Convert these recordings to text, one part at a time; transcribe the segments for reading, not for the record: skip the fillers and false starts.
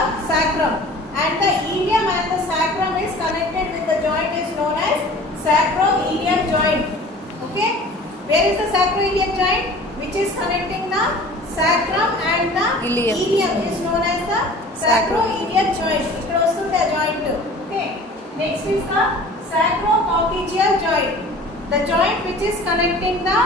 the sacrum, and the ilium and the sacrum is connected with the joint is known as sacroiliac joint. Okay, where is the sacroiliac joint which is connecting the sacrum and the ilium is known as the sacroiliac joint. ఇక్కడ వస్తుంది ఆ joint. Okay, next is the sacrococcygeal joint, the joint which is connecting the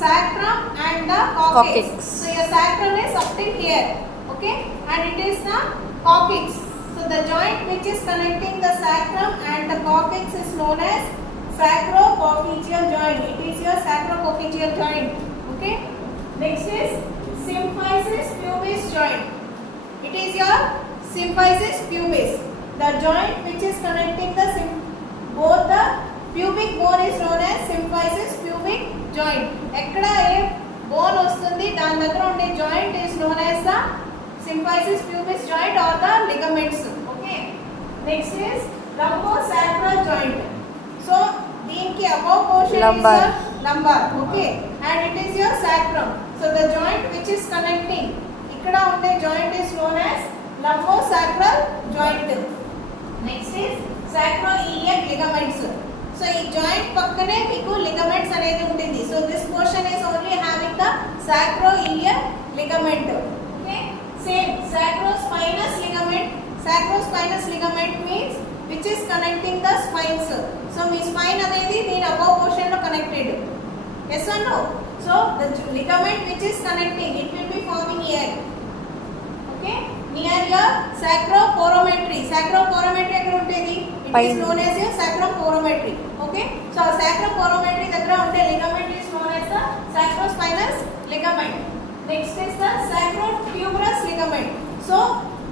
sacrum and the coccyx. So your sacrum is up till here, okay, and it is the coccyx. So the joint which is connecting the sacrum and the coccyx is known as sacrococcygeal joint. It is your sacrococcygeal joint. Okay, next is symphysis pubis joint. It is your symphysis pubis, the joint which is connecting the both the pubic bone is known as symphysis pubic joint. ekkada A bone వస్తుంది దాని దగ్గర ఉండే joint is known as the symphysis pubis joint or the ligaments. Okay, next is lumbosacral joint. So దీనికి above portion lumbar is your lumbar. Okay, and it is your sacrum. So the joint which is connecting ikkada unde joint is known as lumbosacral joint. Next is sacroiliac ligaments. So ఈ joint పక్కనే మీకు ligaments అనేది ఉంటుంది. So this portion is only having the sacroiliac ligament. Okay, same sacrospinous ligament. Sacrospinous ligament means which is connecting the spines. So me spine అనేది దీని above portion లో connected. Yes or no? So the ligament which is connecting, it will be forming here. Okay, near your sacroporometry. Sacroporometry ఎక్కడ ఉంటుంది? It is known as your sacroporometry. Okay, so sacroporometry దగ్గర ఉండే ligament is known as the sacrospinous ligament. Next is the sacrotuberous ligament. So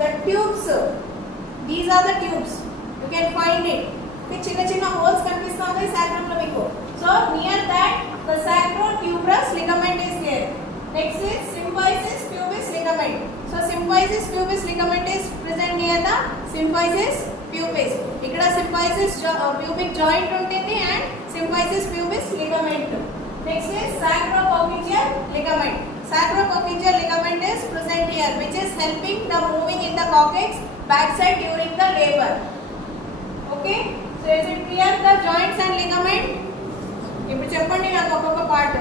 the tubes, these are the tubes, you can find it. చిన్న చిన్న holes కనిపిస్తాయి sacrum లో మీకు. So near that the sacrotuberous ligament is here. Next is symphysis pubis ligament. So symphysis pubis ligament is present near the symphysis pubis. ikkada symphysis pubic joint ఉంటుంది and symphysis pubis ligament. Next is sacrococcygeal ligament. Sacrococcygeal ligament is present here, which is helping the moving in the coccyx backside during the labor. Okay, so is it clear the joints and ligament? ఇప్పుడు చెప్పండి నాకు ఒక్కొక్క part.